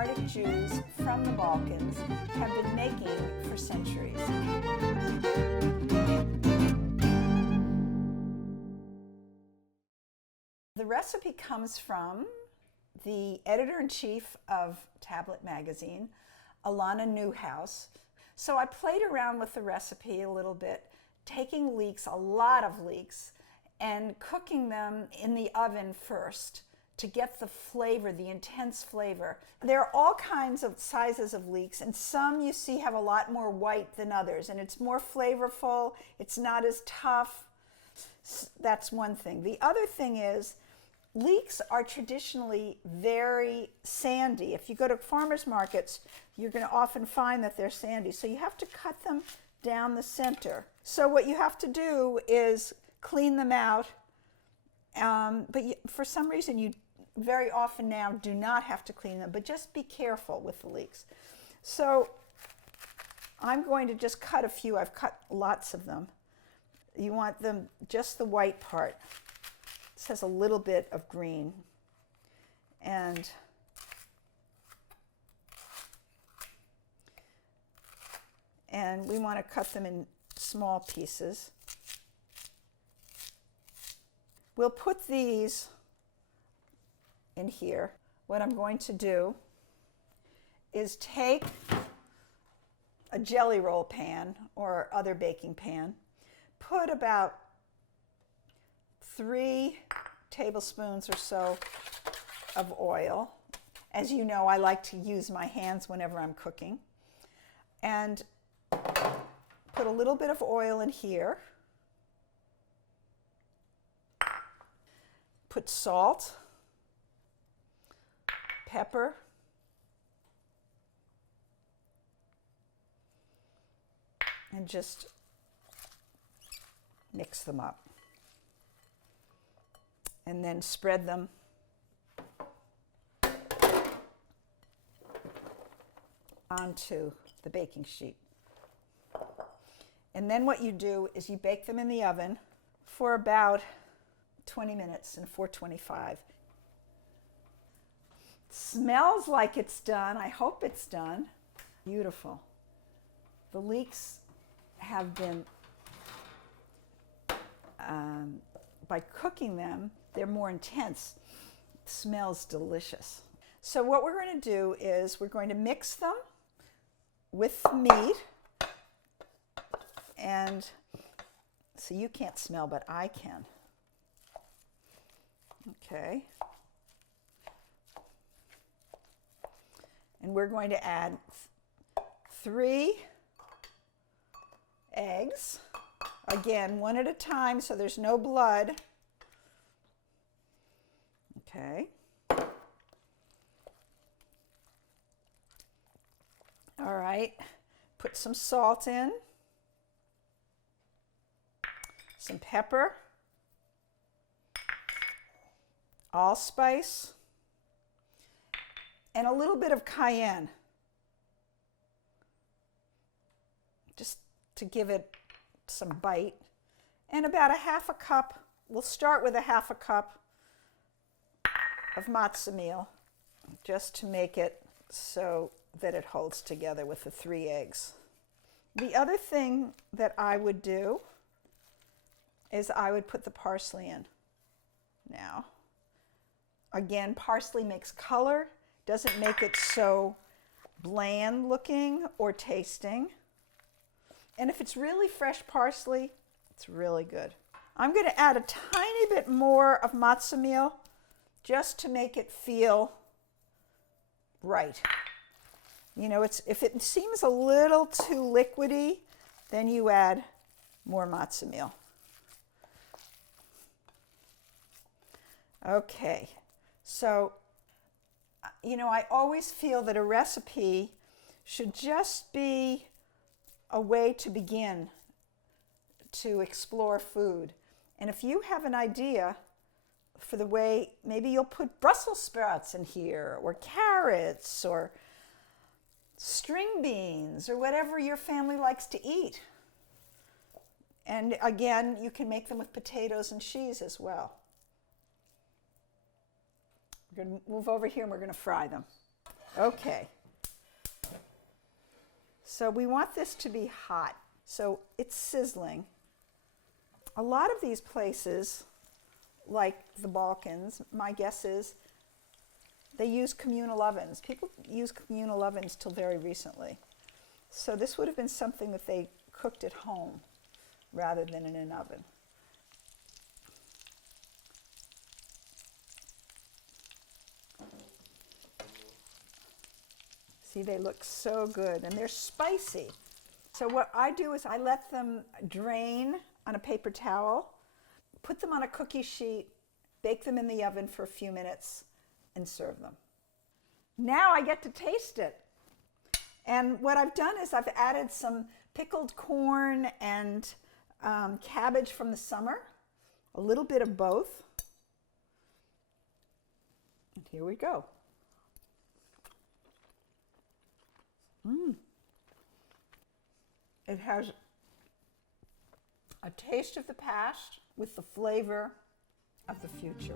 Sephardic Jews from the Balkans have been making for centuries. The recipe comes from the editor-in-chief of Tablet magazine, Alana Newhouse. So I played around with the recipe a little bit, taking leeks, a lot of leeks, and cooking them in the oven first to get the flavor, the intense flavor. There are all kinds of sizes of leeks, and some you see have a lot more white than others, and it's more flavorful, it's not as tough. That's one thing. The other thing is, leeks are traditionally very sandy. If you go to farmers markets, you're going to often find that they're sandy. So you have to cut them down the center. So what you have to do is clean them out. For some reason, you very often now do not have to clean them, but just be careful with the leeks. So I'm going to just cut a few. I've cut lots of them. You want them, just the white part. This has a little bit of green. And we want to cut them in small pieces. We'll put these in here. What I'm going to do is take a jelly roll pan or other baking pan, put about 3 tablespoons or so of oil. As you know, I like to use my hands whenever I'm cooking. And put a little bit of oil in here. Put salt, pepper, and just mix them up. And then spread them onto the baking sheet. And then what you do is you bake them in the oven for about 20 minutes in 425. Smells like it's done. I hope it's done. Beautiful. The leeks have been, by cooking them, they're more intense. It smells delicious. So what we're going to do is we're going to mix them with meat. And so you can't smell, but I can. Okay. And we're going to add 3 eggs. Again, one at a time, so there's no blood. Okay. All right. Put some salt in. Some pepper. Allspice. And a little bit of cayenne. Just to give it some bite. And about a half a cup, we'll start with a half a cup of matzo meal, just to make it so that it holds together with the 3 eggs. The other thing that I would do is I would put the parsley in now. Again, parsley makes color, doesn't make it so bland looking or tasting. And if it's really fresh parsley, it's really good. I'm going to add a tiny bit more of matzo meal just to make it feel right. You know, if it seems a little too liquidy, then you add more matzo meal. Okay, so, you know, I always feel that a recipe should just be a way to begin to explore food. And if you have an idea for the way, maybe you'll put Brussels sprouts in here, or carrots, or string beans, or whatever your family likes to eat. And again, you can make them with potatoes and cheese as well. We're going to move over here and we're going to fry them. Okay. So we want this to be hot. So it's sizzling. A lot of these places, like the Balkans, my guess is they use communal ovens. People use communal ovens till very recently. So this would have been something that they cooked at home rather than in an oven. See, they look so good, and they're spicy. So what I do is I let them drain on a paper towel, put them on a cookie sheet, bake them in the oven for a few minutes, and serve them. Now I get to taste it. And what I've done is I've added some pickled corn and cabbage from the summer, a little bit of both. And here we go. It has a taste of the past with the flavor of the future.